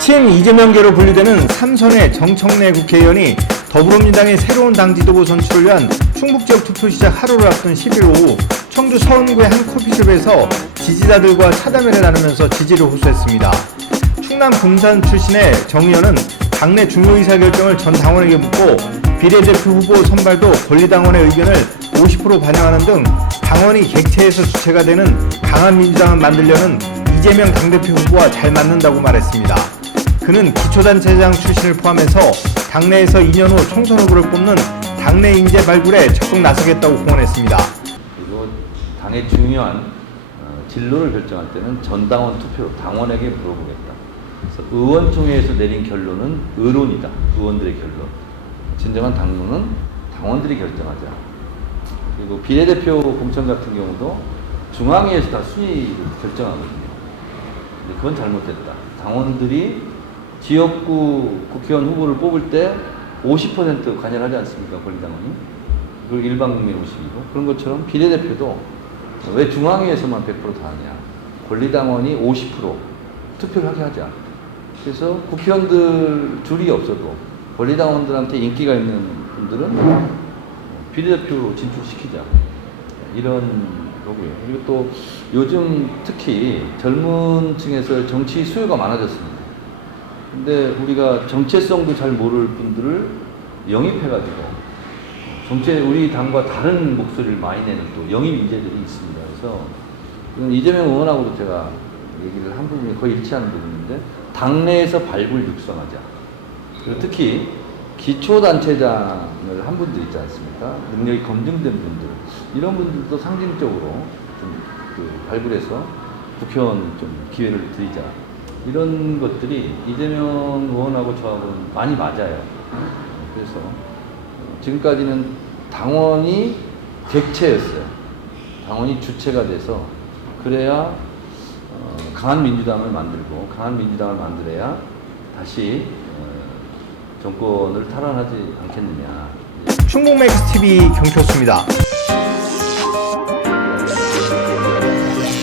친 이재명계로 분류되는 삼선의 정청래 국회의원이 더불어민주당의 새로운 당 지도부 선출을 위한 충북 지역 투표 시작 하루를 앞둔 10일 오후 청주 서운구의 한 커피숍에서 지지자들과 차담회를 나누면서 지지를 호소했습니다. 충남 금산 출신의 정 의원은 당내 중요 의사 결정을 전 당원에게 묻고 비례대표 후보 선발도 권리당원의 의견을 50% 반영하는 등 당원이 객체에서 주체가 되는 강한 민주당을 만들려는 이재명 당대표 후보와 잘 맞는다고 말했습니다. 그는 기초단체장 출신을 포함해서 당내에서 2년 후 총선 후보를 뽑는 당내 인재 발굴에 적극 나서겠다고 공언했습니다. 그리고 당의 중요한 어, 진로를 결정할 때는 전당원 투표로 당원에게 물어보겠다. 그래서 의원총회에서 내린 결론은 의론이다. 의원들의 결론. 진정한 당론은 당원들이 결정하자. 그리고 비례대표 공천 같은 경우도 중앙위에서 다 순위를 결정하거든요. 근데 그건 잘못됐다. 당원들이 지역구 국회의원 후보를 뽑을 때 50% 관여하지 않습니까? 권리당원이. 그리고 일반 국민 50이고. 그런 것처럼 비례대표도 왜 중앙위에서만 100%다 하냐. 권리당원이 50% 투표를 하게 하자 그래서 국회의원들 줄이 없어도 권리당원들한테 인기가 있는 분들은 비례대표로 진출시키자. 이런 거고요. 그리고 또 요즘 특히 젊은 층에서 정치 수요가 많아졌습니다 근데 우리가 정체성도 잘 모를 분들을 영입해가지고 정체 우리 당과 다른 목소리를 많이 내는 또 영입 인재들이 있습니다. 그래서 이재명 의원하고도 제가 얘기를 한 부분이 거의 일치하는 부분인데 당내에서 발굴 육성하자. 그리고 특히 기초단체장을 한 분들 있지 않습니까? 능력이 검증된 분들 이런 분들도 상징적으로 좀 그 발굴해서 국회의원 좀 기회를 드리자. 이런 것들이 이재명 의원하고 저하고는 많이 맞아요. 그래서 지금까지는 당원이 객체였어요. 당원이 주체가 돼서 그래야 어, 강한 민주당을 만들고 강한 민주당을 만들어야 다시 어, 정권을 탈환하지 않겠느냐. 충북 맥스 TV 경표수입니다.